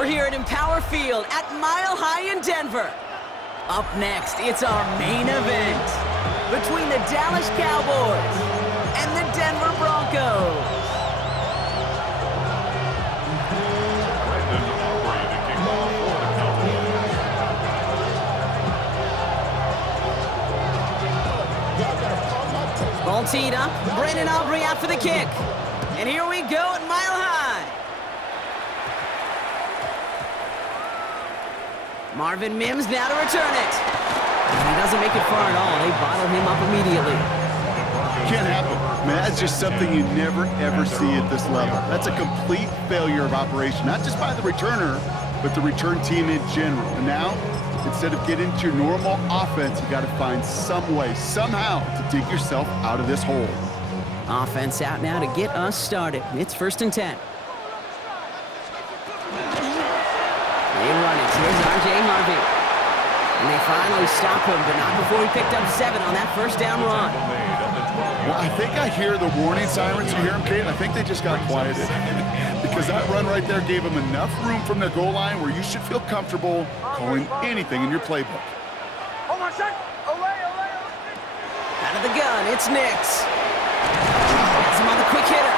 We're here at Empower Field at Mile High in Denver. Up next, it's our main event between the Dallas Cowboys and the Denver Broncos. Ball teed up, Brandon Aubrey out for the kick. And here we go at Mile High. Marvin Mims now to return it. And he doesn't make it far at all. They bottle him up immediately. Can't happen. Man, that's just something you never, ever see at this level. That's a complete failure of operation, not just by the returner, but the return team in general. And now, instead of getting to your normal offense, you got to find some way, somehow, to dig yourself out of this hole. Offense out now to get us started. It's 1st and 10. They run it. Here's R.J. Harvey. And they finally stop him, but not before he picked up 7 on that first down run. Well, I think I hear the warning sirens. You hear them, Kate? I think they just got quieted. Because that run right there gave them enough room from the goal line where you should feel comfortable calling anything in your playbook. Out of the gun, it's Nix. Has him on the quick hitter.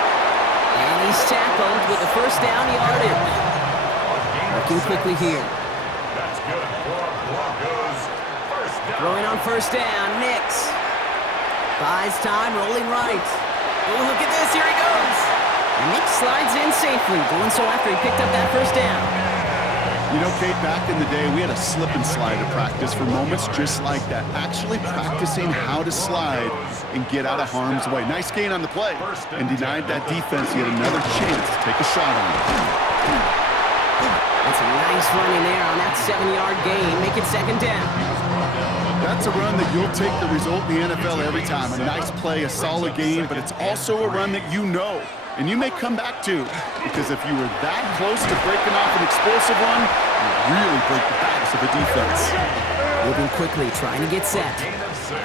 And he's tackled with the first down yardage. Working quickly here. That's good for Broncos. First down. Throwing on first down, Nix. Buys time, rolling right. Oh, look at this, here he goes. And Nix slides in safely, doing so after he picked up that first down. You know, Kate, back in the day, we had a slip and slide to practice for moments just like that. Actually practicing how to slide and get out of harm's way. Nice gain on the play, and denied that defense yet another chance to take a shot on it. That's a nice run in there on that 7-yard gain. Make it 2nd down. That's a run that you'll take the result in the NFL every time. A nice play, a solid gain, but it's also a run that you know and you may come back to, because if you were that close to breaking off an explosive run, you really break the backs of the defense. Moving quickly, trying to get set. Gain of 6.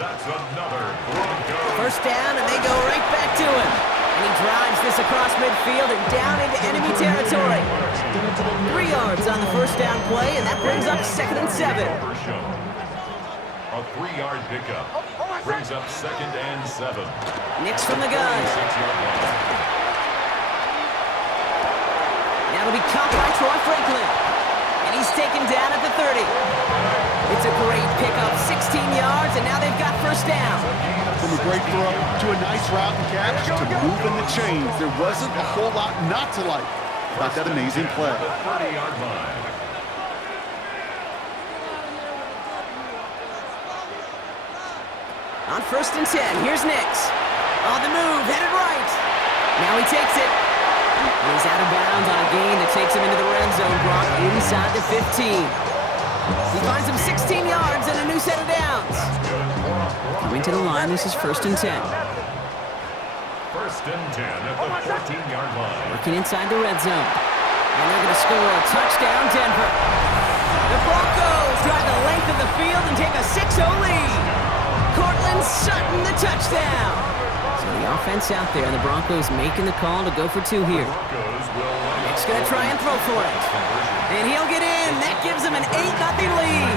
That's another Broncos. First down, and they go right back to him. And he drives this across midfield and down into enemy territory. 3 yards on the first down play, and that brings up 2nd and 7. A 3-yard pickup brings up 2nd and 7. Nix from the gun. That'll be caught by Troy Franklin. And he's taken down at the 30. It's a great pickup, 16 yards, and now they've got first down. From a great throw to a nice route and catch to moving the chains, there wasn't a whole lot not to like about that amazing play. 30-yard line. On 1st and 10, here's Nix. On the move, headed right. Now he takes it. And he's out of bounds on a gain that takes him into the red zone, Brock, inside the 15. He finds him 16 yards and a new set of downs. Coming to the line, this is 1st and 10. 1st and 10 at the 14-yard line. Working inside the red zone. And they're going to score a touchdown, Denver. The Broncos drive the length of the field and take a 6-0 lead. Cortland Sutton, the touchdown. So the offense out there, and the Broncos making the call to go for 2 here. Nick's going to try and throw for it. And he'll get in. That gives him an 8-0 lead.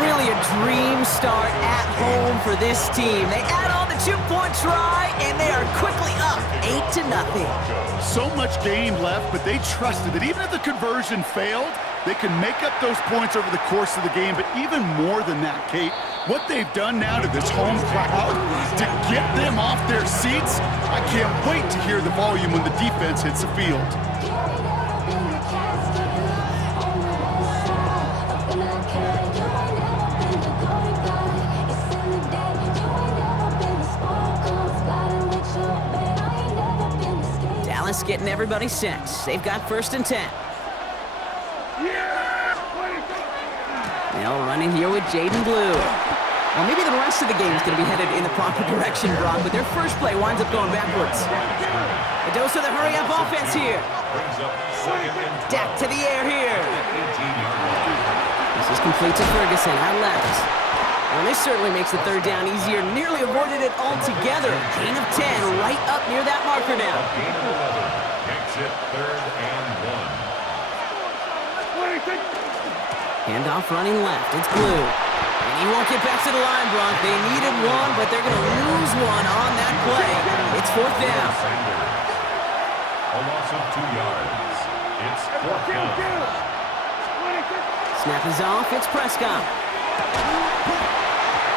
Really a dream start at home for this team. They add on the 2-point try, and they are quickly up 8-0. So much game left, but they trusted that even if the conversion failed, they can make up those points over the course of the game. But even more than that, Kate, what they've done now to this home crowd to get them off their seats, I can't wait to hear the volume when the defense hits the field. Dallas getting everybody set. They've got 1st and 10. They'll run in here with Jaden Blue. Well, maybe the rest of the game is going to be headed in the proper direction, Brock, but their first play winds up going backwards. A dose of the hurry-up offense here. Dak to the air here. This is complete to Ferguson, out left. Well, this certainly makes the third down easier. Nearly avoided it altogether. Gain of 10 right up near that marker now. Gain of 11 makes it 3rd and 1. Handoff running left. It's Blue. And he won't get back to the line, Bronk. They needed one, but they're going to lose one on that play. It's 4th down. A loss of 2 yards. It's 4th down. Snap is off. It's Prescott.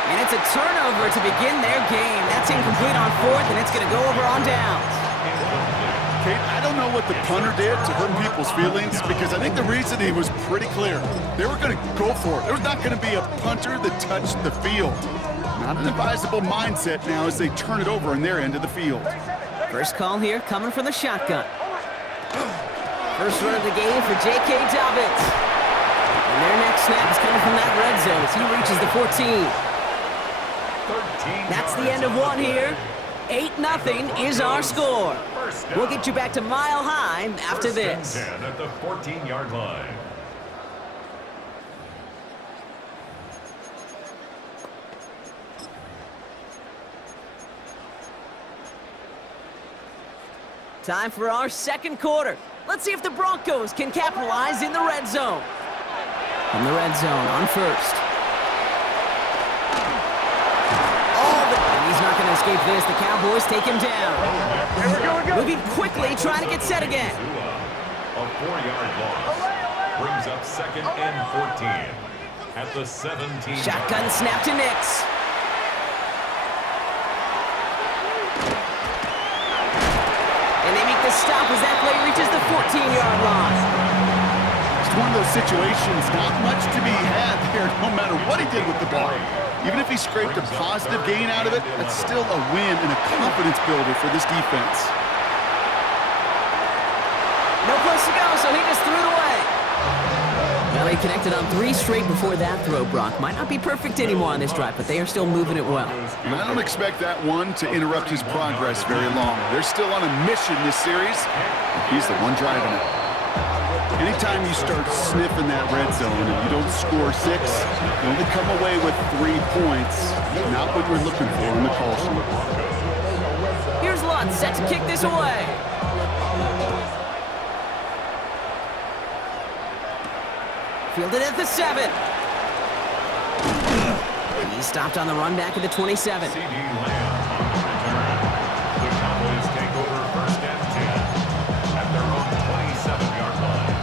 And it's a turnover to begin their game. That's incomplete on 4th, and it's going to go over on downs. Kate, I don't know what the punter did to hurt people's feelings because I think the reasoning was pretty clear. They were going to go for it. There was not going to be a punter that touched the field. Not an advisable mindset now as they turn it over in their end of the field. First call here coming from the shotgun. First run of the game for J.K. Dobbins. And their next snap is coming from that red zone as he reaches the 14. That's the end of one here. 8-0 is our score. We'll get you back to Mile High after this. 10 at the 14-yard line. Time for our second quarter. Let's see if the Broncos can capitalize in the red zone. From the red zone on first. He's not going to escape this. The Cowboys take him down. Moving quickly, trying to get set again. A 4-yard loss. Brings up 2nd and 14 at the 17. Shotgun snap to Nix. And they make the stop as that play reaches the 14-yard line. It's one of those situations, not much to be had here, no matter what he did with the ball. Even if he scraped a positive gain out of it, that's still a win and a confidence builder for this defense. No place to go, so he just threw it away. Well, he connected on 3 straight before that throw, Brock. Might not be perfect anymore on this drive, but they are still moving it well. And I don't expect that one to interrupt his progress very long. They're still on a mission this series. He's the one driving it. Anytime you start sniffing that red zone and you don't score 6, you only come away with 3 points. Not what we're looking for in the call sheet. Here's Lutz set to kick this away. Fielded at the 7. He stopped on the run back at the 27. C.D. Lamb on the return. The Cowboys take over 1st and 10 at their own 27-yard line.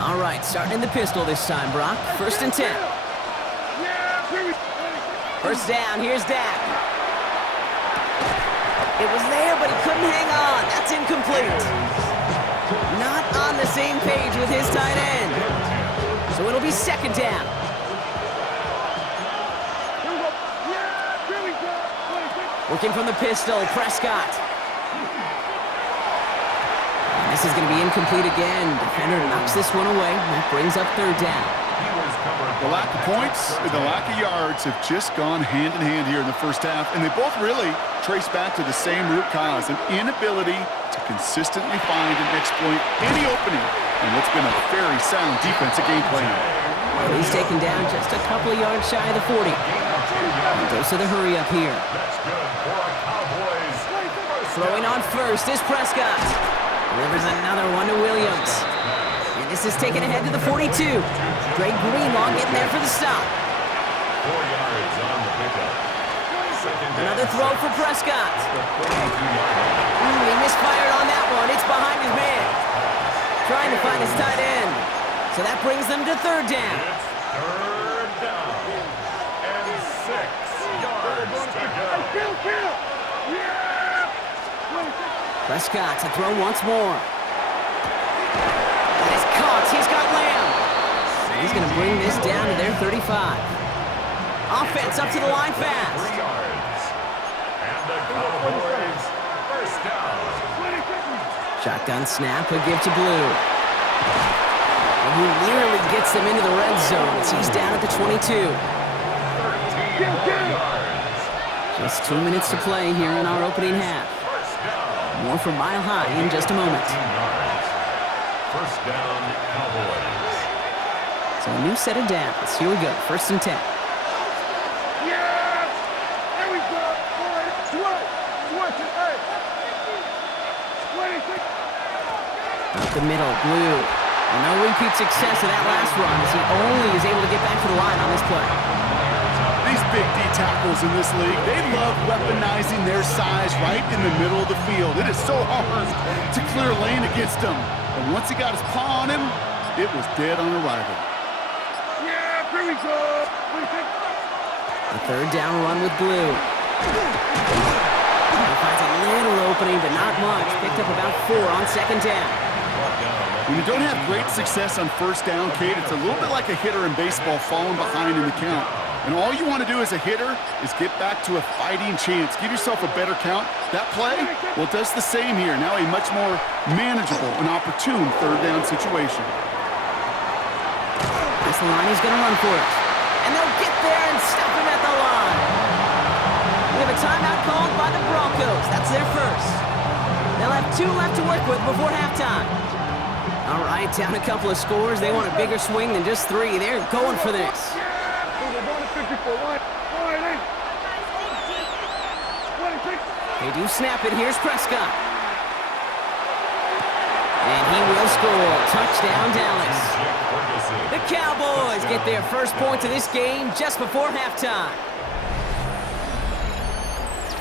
All right, starting in the pistol this time, Brock. 1st and 10. First down, here's Dak. It was there, but he couldn't hang on. That's incomplete. Not on the same page with his tight end. So it'll be 2nd down. Working from the pistol, Prescott. And this is going to be incomplete again. Defender knocks this one away. That brings up 3rd down. The lack of points and the lack of yards have just gone hand in hand here in the first half, and they both really trace back to the same root cause, an inability to consistently find and exploit any opening in what's been a very sound defensive game plan. Well, he's taken down just a couple of yards shy of the 40. And goes to the hurry up here. Throwing on first is Prescott. Delivers another one to Williams. And this is taken ahead to the 42. Greg Greenlaw getting there for the stop. 4 yards on the pickup. Another throw for Prescott. He misfired on that one. It's behind his man. Trying to find his tight end. So that brings them to 3rd down. It's 3rd down. And 6 yards to go. Prescott to throw once more. That is caught. He's got Lamb. He's going to bring this down to their 35. Offense up to the line fast. 3 yards. And the Cowboys 1st down. Shotgun snap, he'll give to Blue. And he nearly gets them into the red zone as he's down at the 22. 13 yards. Just 2 minutes to play here in our opening half. More from Mile High in just a moment. 1st down, Cowboys. So a new set of downs. Here we go, 1st and 10. Up the middle, Blue. And no repeat success of that last run as he only is able to get back to the line on this play. These big D tackles in this league, they love weaponizing their size right in the middle of the field. It is so hard to clear lane against him. And once he got his paw on him, it was dead on arrival. Yeah, here we go. A third down run with Blue. He finds a little opening, but not much. Picked up about 4 on second down. When you don't have great success on first down, Kate, it's a little bit like a hitter in baseball falling behind in the count. And all you want to do as a hitter is get back to a fighting chance. Give yourself a better count. That play, well, it does the same here. Now a much more manageable and opportune third down situation. That's the line. He's going to run for it. And they'll get there and stop him at the line. We have a timeout called by the Broncos. That's their first. They'll have 2 left to work with before halftime. All right, down a couple of scores. They want a bigger swing than just 3. They're going for this. They do snap it. Here's Prescott. And he will score. Touchdown, Dallas. The Cowboys get their first points of this game just before halftime.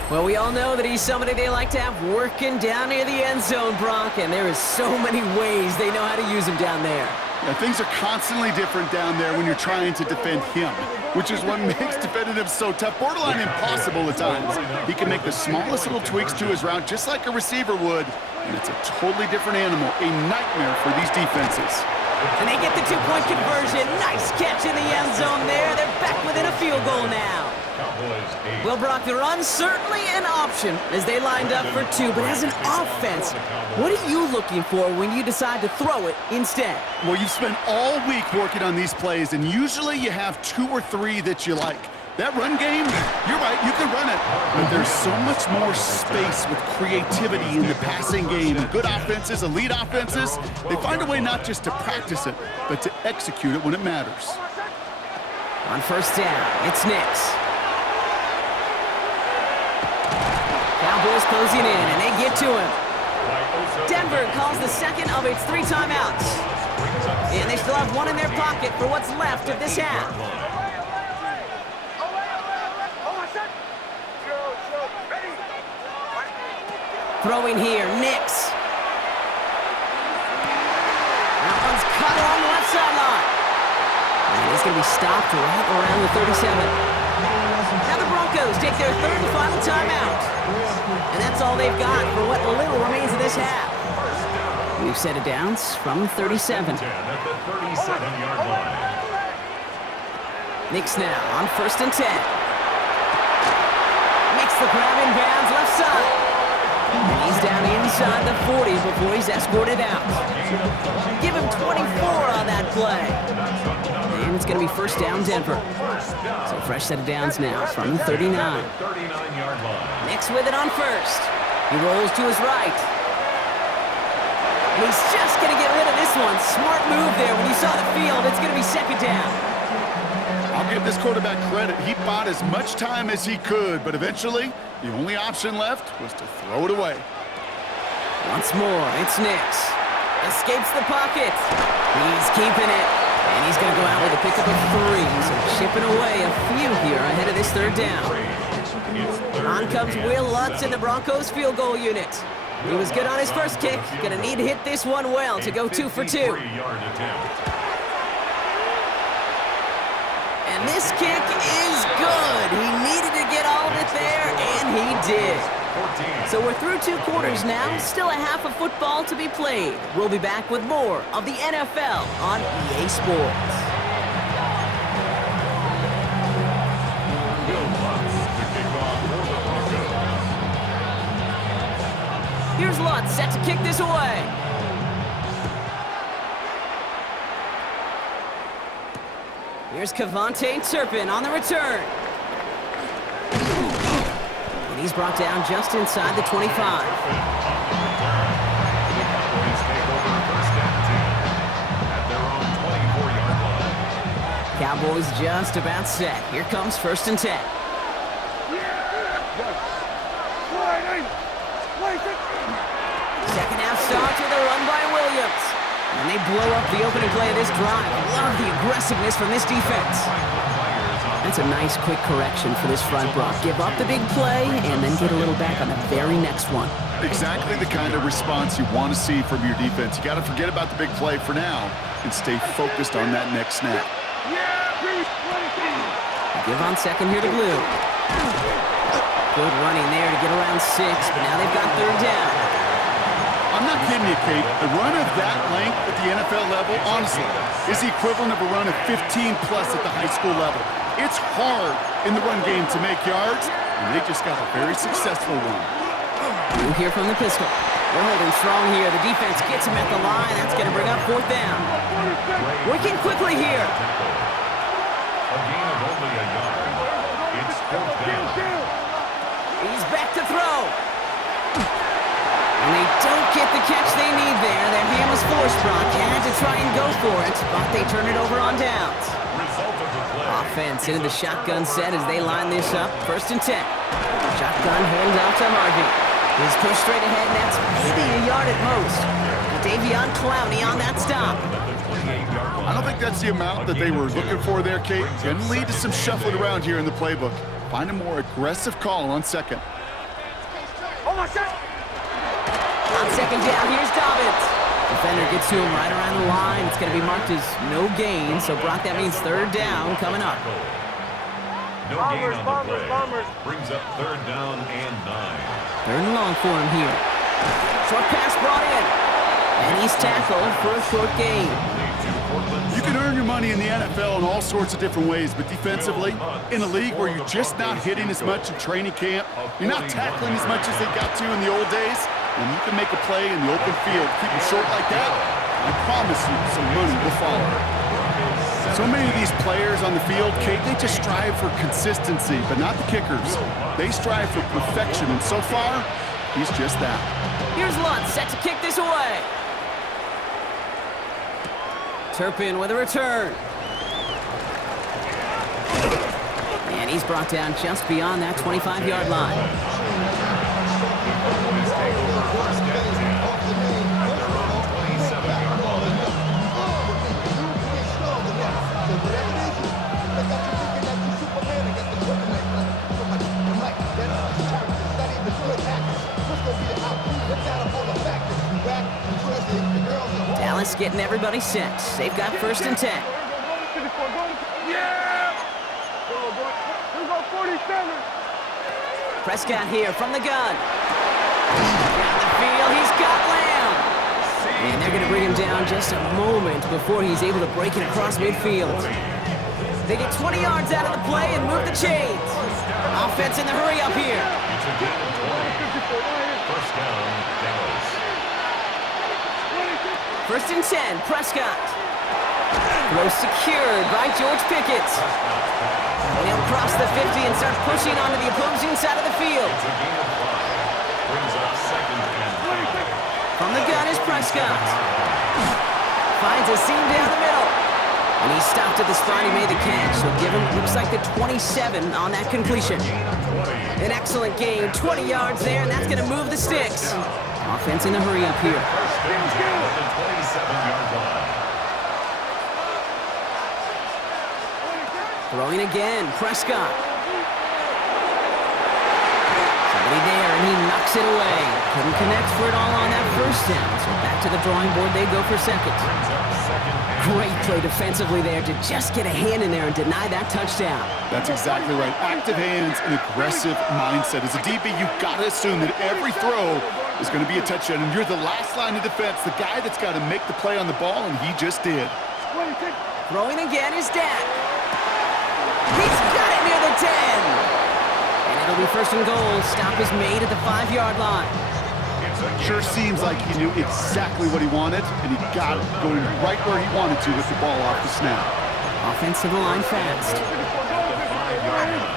Well, we all know that he's somebody they like to have working down near the end zone, Brock, and there is so many ways they know how to use him down there. Yeah, things are constantly different down there when you're trying to defend him, which is what makes defending him so tough, borderline impossible at times. He can make the smallest little tweaks to his route just like a receiver would, and it's a totally different animal, a nightmare for these defenses. And they get the 2-point conversion. Nice catch in the end zone there. They're back within a field goal now. Well, Brock, the run's certainly an option as they lined up for 2, but as an offense, what are you looking for when you decide to throw it instead? Well, you've spent all week working on these plays, and usually you have 2 or 3 that you like. That run game, you're right, you can run it, but there's so much more space with creativity in the passing game. Good offenses, elite offenses, they find a way not just to practice it, but to execute it when it matters. On first down, it's Nix. Cowboys closing in, and they get to him. Denver calls the second of its 3 timeouts. And they still have 1 in their pocket for what's left of this half. Throwing here, Nix. That one's cut along the left sideline. And he's going to be stopped right around the 37. Now the Broncos take their 3rd and final timeout. And that's all they've got for what little remains of this half. We've set it downs from 37. Nix now on 1st and 10. Makes the grab in bounds left side. And he's down inside the 40 before he's escorted out. Give him 24 on that play. And it's going to be first down Denver. So fresh set of downs now from the 39. Nix with it on 1st. He rolls to his right. And he's just going to get rid of this one. Smart move there. When you saw the field, it's going to be 2nd down. I'll give this quarterback credit. He bought as much time as he could, but eventually, the only option left was to throw it away. Once more, it's Nix. Escapes the pocket. He's keeping it. And he's going to go out with a pickup of 3. So chipping away a few here ahead of this 3rd down. On comes Will Lutz in the Broncos field goal unit. He was good on his first kick. Going to need to hit this one well to go 2 for 2. And this kick is good. He needed to get all of it there, and he did. So we're through 2 quarters now. Still a half of football to be played. We'll be back with more of the NFL on EA Sports. Here's Lutz set to kick this away. Here's Kevontae Turpin on the return. And he's brought down just inside the 25. Cowboys just about set. Here comes 1st and 10. Second half starts with a run by Williams. And they blow up the opening play of this drive. Love the aggressiveness from this defense. That's a nice quick correction for this front, Brock. Give up the big play and then get a little back on the very next one. Exactly the kind of response you want to see from your defense. You got to forget about the big play for now and stay focused on that next snap. Give on second here to Blue. Good running there to get around 6, but now they've got third down. I'm not kidding you, Kate. A run of that length at the NFL level, honestly, is the equivalent of a run of 15-plus at the high school level. It's hard in the run game to make yards, and they just got a very successful one. Blue here from the pistol. They're holding strong here. The defense gets him at the line. That's going to bring up fourth down. Working quickly here. A gain of only a yard. It's fourth down. He's back to throw. And they don't get the catch they need there. Their hand was forced, Brock. Had to try and go for it, but they turn it over on downs. Result of the play. Offense into the shotgun set as they line this up. 1st and 10. Shotgun hands off to Harvey. He's pushed straight ahead, and that's maybe a yard at most. Davion Clowney on that stop. I don't think that's the amount that they were looking for there, Kate. Can lead to some shuffling around here in the playbook. Find a more aggressive call on second. On second down, here's Dobbins. Defender gets to him right around the line. It's going to be marked as no gain, so Brock, that means third down coming up. No gain on the play. Brings up third down and 9. Third and long for him here. Short pass brought in. And he's tackled for a short gain. You can earn your money in the NFL in all sorts of different ways, but defensively, in a league where you're just not hitting as much in training camp, you're not tackling as much as they got to in the old days, and you can make a play in the open field, keep it short like that, I promise you some money will follow. So many of these players on the field, Kate, they just strive for consistency, but not the kickers. They strive for perfection, and so far, he's just that. Here's Lutz, set to kick this away. Turpin with a return. And he's brought down just beyond that 25-yard line. Dallas getting everybody set. They've got 1st and 10. Prescott here from the gun. Down the field, he's got Lamb. And they're going to bring him down just a moment before he's able to break it across midfield. They get 20 yards out of the play and move the chains. Offense in the hurry up here. It's a gain of 20. First down, Dallas. 1st and 10, Prescott. Throw secured by George Pickett. And he'll cross the 50 and start pushing onto the opposing side of the field. It's a gain of 5. Brings up 2nd and 3. From the gun is Prescott. Finds a seam down the middle. And he stopped at the spot he made the catch. So give him, looks like the 27 on that completion. An excellent game, 20 yards there, and that's going to move the sticks. Offense in the hurry up here. First and 10 at the 27-yard line. Throwing again, Prescott. Somebody there, and he knocks it away. Couldn't connect for it all on that first down. So back to the drawing board they go for second. Great play defensively there to just get a hand in there and deny that touchdown. That's exactly right. Active hands and aggressive mindset. As a DB, you've got to assume that every throw is going to be a touchdown, and you're the last line of defense, the guy that's got to make the play on the ball, and he just did. Throwing again is Dak. He's got it near the 10. And it'll be 1st and goal. Stop is made at the 5-yard line. Sure seems like he knew exactly what he wanted, and he got it going right where he wanted to with the ball off the snap. Offense to the line fast. At the 5-yard line.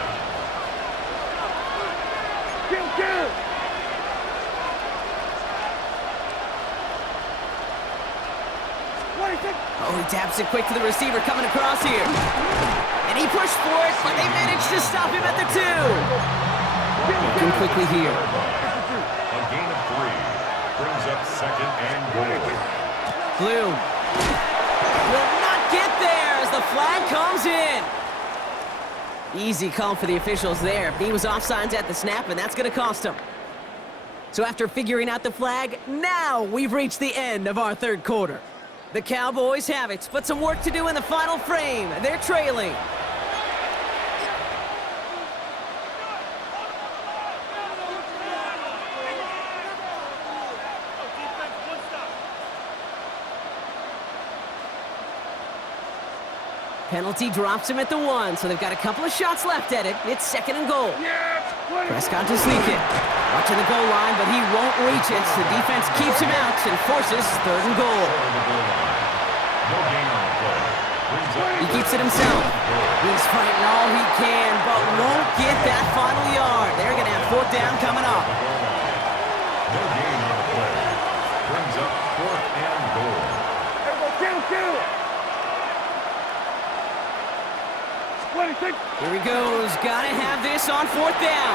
Oh, he taps it quick to the receiver coming across here. And he pushed for it, but they managed to stop him at the 2. Looking quickly here. A gain of 3. Brings up second and goal. Blue will not get there as the flag comes in. Easy call for the officials there. He was offsides at the snap, and that's going to cost him. So after figuring out the flag, now we've reached the end of our third quarter. The Cowboys have it, but some work to do in the final frame. They're trailing. Penalty drops him at the 1, so they've got a couple of shots left at it. It's second and goal. Prescott to sneak it. Watching the goal line, but he won't reach it. The defense keeps him out and forces third and goal. He keeps it himself. He's fighting all he can, but won't get that final yard. They're going to have fourth down coming up. No gain on the play. Brings up fourth and goal. Here he goes. Gotta have this on fourth down.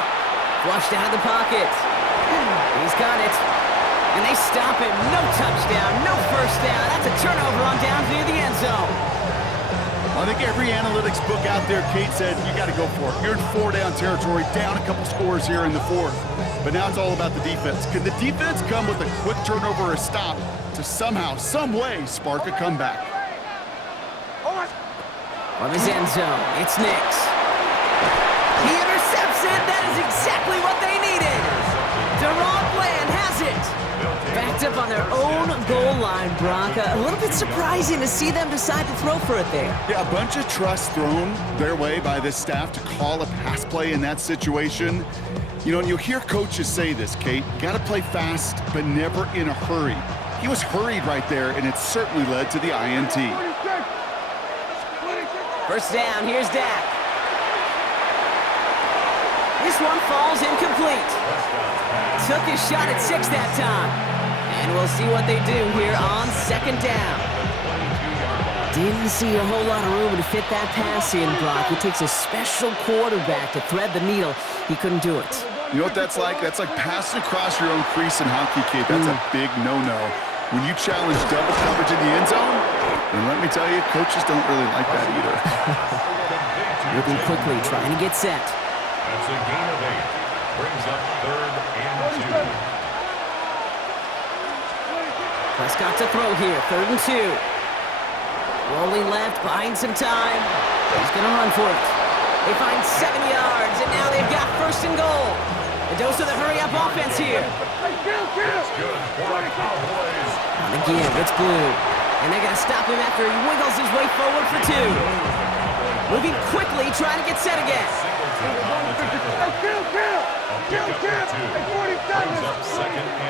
Flushed out of the pocket. He's got it. And they stop him. No touchdown, no first down. That's a turnover on downs near the end zone. I think every analytics book out there, Kate, said you got to go for it. You're in four-down territory, down a couple scores here in the fourth. But now it's all about the defense. Can the defense come with a quick turnover or a stop to somehow, some way, spark a comeback? From his end zone, it's Nix. He intercepts it. That is exactly what they needed. Deron Bland has it. Backed up on their own goal line, Brock. A little bit surprising to see them decide to throw for it there. Yeah, a bunch of trust thrown their way by this staff to call a pass play in that situation. You know, and you'll hear coaches say this, Kate. Got to play fast, but never in a hurry. He was hurried right there, and it certainly led to the INT. First down, here's Dak. This one falls incomplete. Took his shot at 6 that time. And we'll see what they do here on second down. Didn't see a whole lot of room to fit that pass in, Brock. It takes a special quarterback to thread the needle. He couldn't do it. You know what that's like? That's like passing across your own crease in hockey, Kate. That's a big no-no. When you challenge double coverage in the end zone, and let me tell you, coaches don't really like that either. Moving quickly, trying to get set. That's a gain of 8. Brings up third and 2. Prescott to throw here, third and 2. Rolling left, buying some time. He's going to run for it. They find 7 yards, and now they've got first and goal. A dose of the hurry-up offense here. It's good for the Cowboys. On the give, it's Blue. And they're going to stop him after he wiggles his way forward for 2. Moving quickly, trying to get set again.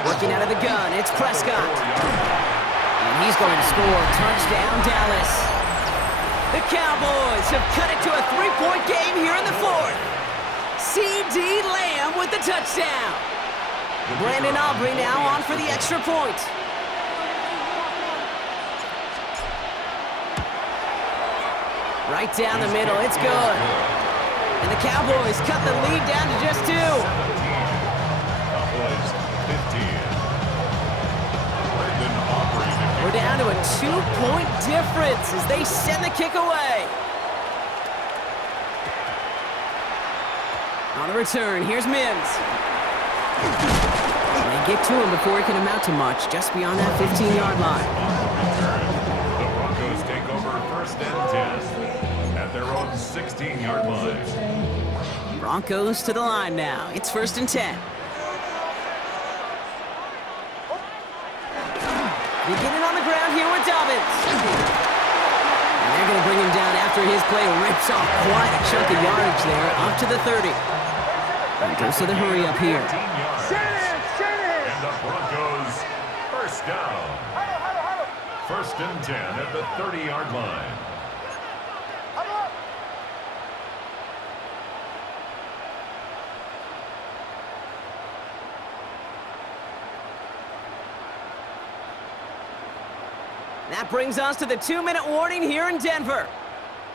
Working out of the gun, it's Prescott. And he's going to score. Touchdown, Dallas. The Cowboys have cut it to a 3-point game here in the fourth. C.D. Lamb with the touchdown. Brandon Aubrey now on for the extra point. Right down the middle, it's good. And the Cowboys cut the lead down to just 2. Cowboys 15. Brandon Aubrey. We're down to a 2-point difference as they send the kick away. On the return, here's Mims. They get to him before he can amount to much, just beyond that 15-yard line. The Broncos take over first and 10 at their own 16-yard line. Broncos to the line now. It's first and 10. Beginning on the ground here with Dobbins. And they're going to bring him down after his play rips off quite a chunk of yardage there, up to the 30. And goes to the hurry up here. And the Broncos first down. First and 10 at the 30-yard line. That brings us to the 2-minute warning here in Denver.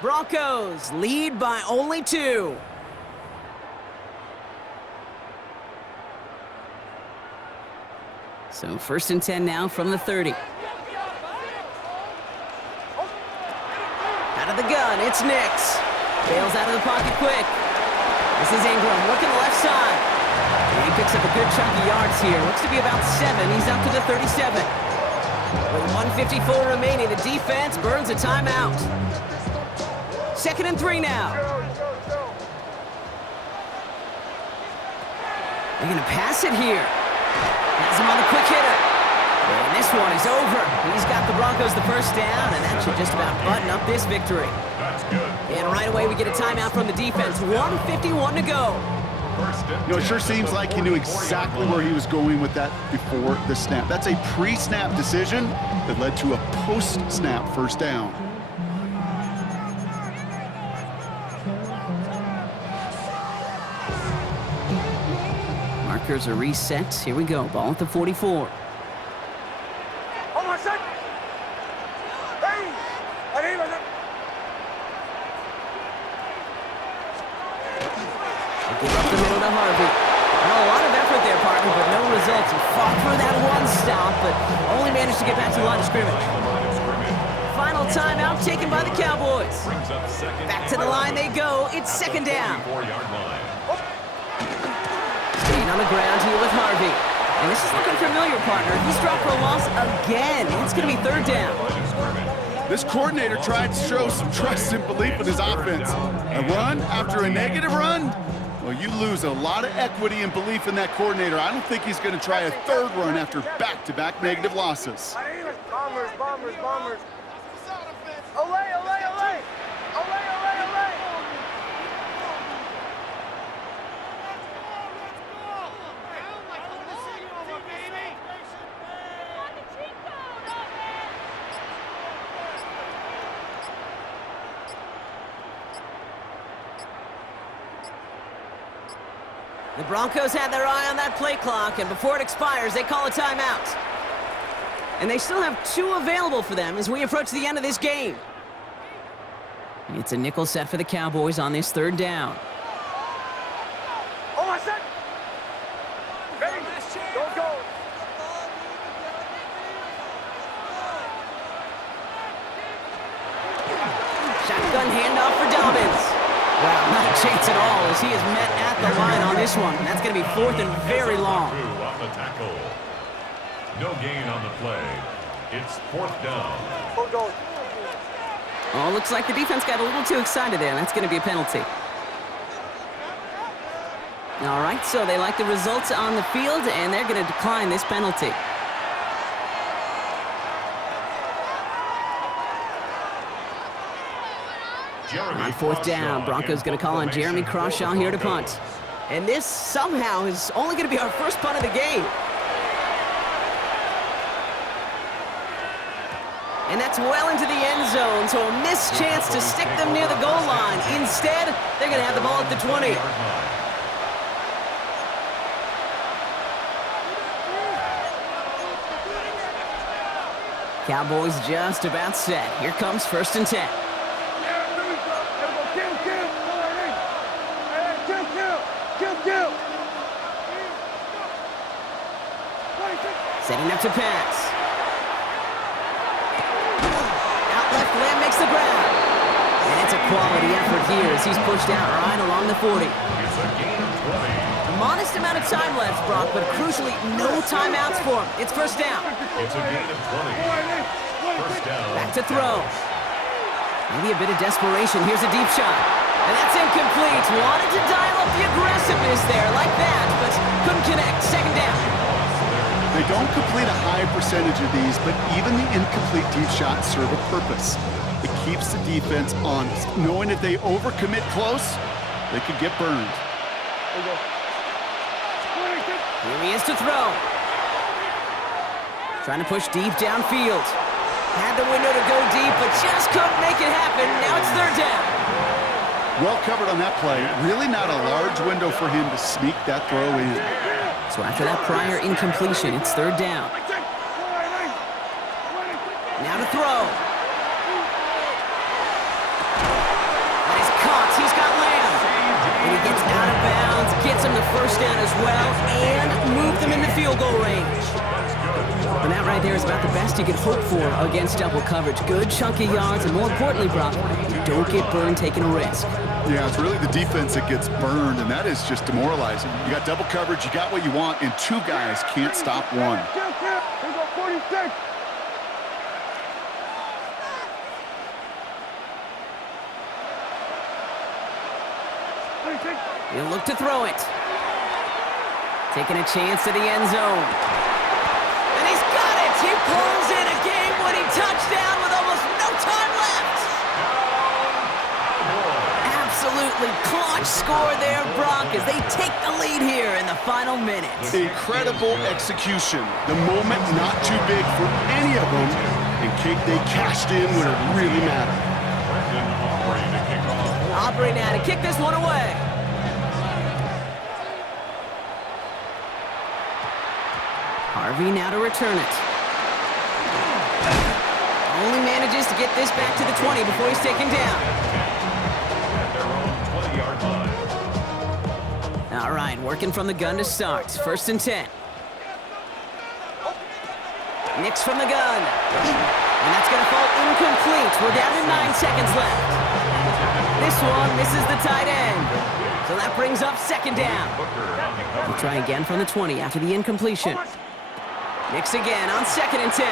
Broncos lead by only 2. So 1st and 10 now from the 30. Out of the gun, it's Nix. Bails out of the pocket quick. This is Ingram looking left side. And he picks up a good chunk of yards here. Looks to be about 7. He's up to the 37. With 1:54 remaining, the defense burns a timeout. 2nd and 3 now. They're going to pass it here. Has him on the quick hitter. And this one is over. He's got the Broncos the first down, and that should just about button up this victory. That's good. And right away we get a timeout from the defense. 1:51 to go. It sure seems like he knew exactly where he was going with that before the snap. That's a pre-snap decision that led to a post-snap first down. Markers are reset. Here we go. Ball at the 44. Hold on a sec. Hey! Give up the middle to Harvey. Well, a lot of effort there, partner, but no results. He fought for that one stop, but only managed to get back to the line of scrimmage. Final timeout taken by the Cowboys. Back to the line they go. It's 2nd down. Staying on the ground here with Harvey. And this is looking familiar, partner. He's dropped for a loss again. It's going to be 3rd down. This coordinator tried to show some trust and belief in his offense. A run after a negative run? Well, you lose a lot of equity and belief in that coordinator. I don't think he's going to try a 3rd run after back-to-back negative losses. Bombers. Olay! The Broncos had their eye on that play clock, and before it expires, they call a timeout. And they still have 2 available for them as we approach the end of this game. It's a nickel set for the Cowboys on this 3rd down. Hold on a sec. Hey! Don't go. Shotgun handoff for Dobbins. Well, not a chance at all as he is met at the line on this one. That's going to be 4th and very long. Off the tackle. No gain on the play. It's 4th down. Oh, looks like the defense got a little too excited there. That's going to be a penalty. All right, so they like the results on the field, and they're going to decline this penalty. On 4th down, Broncos going to call on Jeremy Crawshaw here to punt. And this somehow is only going to be our first punt of the game. And that's well into the end zone, so a missed chance to stick them near the goal line. Instead, they're going to have the ball at the 20. Cowboys just about set. Here comes 1st and 10. Setting up to pass. Out left, Lamb makes the grab. And it's a quality effort here as he's pushed out right along the 40. It's a gain of 20. A modest amount of time left, Brock, but crucially, no timeouts for him. It's 1st down. It's a gain of 20. 1st down. Back to throw. Maybe a bit of desperation. Here's a deep shot. And that's incomplete. Wanted to dial up the aggressiveness there like that, but couldn't connect. 2nd down. They don't complete a high percentage of these, but even the incomplete deep shots serve a purpose. It keeps the defense honest, knowing if they overcommit close, they could get burned. Here he is to throw. Trying to push deep downfield. Had the window to go deep, but just couldn't make it happen. Now it's 3rd down. Well covered on that play. Really not a large window for him to sneak that throw in. So after that prior incompletion, it's 3rd down. Now to throw. That is caught. He's got Lamb. And he gets out of bounds, gets him the 1st down as well, and moved them into field goal range. And that right there is about the best you can hope for against double coverage. Good chunky yards, and more importantly, Brock, you don't get burned taking a risk. Yeah, it's really the defense that gets burned, and that is just demoralizing. You got double coverage, you got what you want, and two guys can't stop one. Here go 46. He'll look to throw it. Taking a chance to the end zone. And he's got it! He pulls in a game-winning touchdown with almost no time left. Absolutely clutch score there, Brock, as they take the lead here in the final minute. Incredible execution. The moment not too big for any of them, and they cashed in when it really mattered. Aubrey now to kick this one away. Harvey now to return it. Only manages to get this back to the 20 before he's taken down. All right, working from the gun to start. 1st and 10. Nix from the gun. And that's going to fall incomplete. We're down to 9 seconds left. This one misses the tight end. So that brings up 2nd down. We'll try again from the 20 after the incompletion. Nix again on 2nd and 10.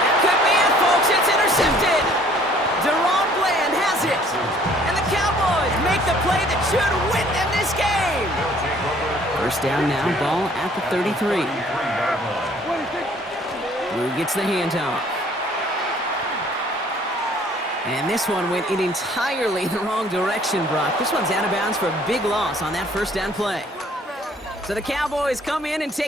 That could be it, folks. It's intercepted. Deron Bland has it. And the Cowboys make the play that should win them this game. 1st down now, ball at the 33. Blue gets the handoff. And this one went in entirely the wrong direction, Brock. This one's out of bounds for a big loss on that 1st down play. So the Cowboys come in and take